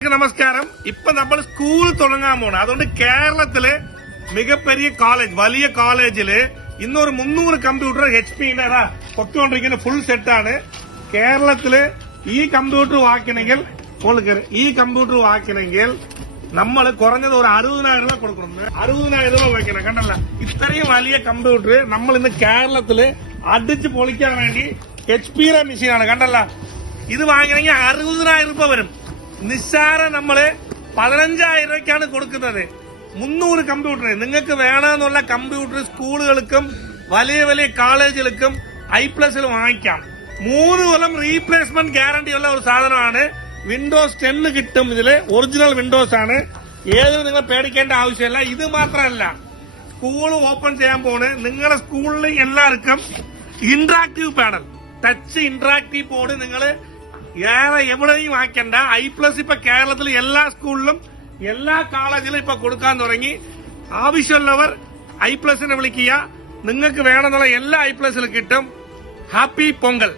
നമസ്കാരം. ഇപ്പൊ നമ്മൾ സ്കൂൾ തുടങ്ങാൻ പോണം. അതുകൊണ്ട് കേരളത്തില് മികപ്പെരിയ കോളേജ്, വലിയ കോളേജില് ഇന്നൊരു 300 കമ്പ്യൂട്ടർ HP പൊട്ടിക്കൊണ്ടിരിക്കുന്ന ഫുൾ സെറ്റാണ്. കേരളത്തില് ഈ കമ്പ്യൂട്ടർ വാങ്ങിക്കണമെങ്കിൽ നമ്മൾ കുറഞ്ഞത് ഒരു 60,000 രൂപ കൊടുക്കണം. 60,000 രൂപ വാങ്ങിക്കണം. കണ്ടല്ല, ഇത്രയും വലിയ കമ്പ്യൂട്ടർ നമ്മൾ ഇന്ന് കേരളത്തില് അടിച്ച് പൊളിക്കാൻ വേണ്ടി HP മെഷീനാണ്. കണ്ടല്ല, ഇത് വാങ്ങിക്കണമെങ്കിൽ 60,000 രൂപ വരും. നിസ്സാര നമ്മള് 15,000 രൂപയ്ക്കാണ് കൊടുക്കുന്നത്. 300 കമ്പ്യൂട്ടർ നിങ്ങൾക്ക് വേണമെന്നുള്ള കമ്പ്യൂട്ടർ സ്കൂളുകൾക്കും വലിയ വലിയ കോളേജുകൾക്കും I+ൽ വാങ്ങിക്കാം. 3 കൊല്ലം റീപ്ലേസ്മെന്റ് ഗ്യാരണ്ടി ഉള്ള ഒരു സാധനമാണ്. വിൻഡോസ് 10 കിട്ടും. ഇതില് ഒറിജിനൽ വിൻഡോസ് ആണ്. ഏതിനും നിങ്ങൾ പേടിക്കേണ്ട ആവശ്യമില്ല. ഇത് മാത്രമല്ല, സ്കൂൾ ഓപ്പൺ ചെയ്യാൻ പോണ്. നിങ്ങളുടെ സ്കൂളിൽ എല്ലാവർക്കും interactive panel, touch interactive board നിങ്ങൾ എവിടെയും വാങ്ങിക്കണ്ട. I+ ഇപ്പൊ കേരളത്തിൽ എല്ലാ സ്കൂളിലും എല്ലാ കോളേജിലും ഇപ്പൊ കൊടുക്കാൻ തുടങ്ങി. ആവശ്യമുള്ളവർ I+നെ വിളിക്കുക. നിങ്ങൾക്ക് വേണമെന്നുള്ള എല്ലാ I+ലും കിട്ടും. ഹാപ്പി പൊങ്കൽ.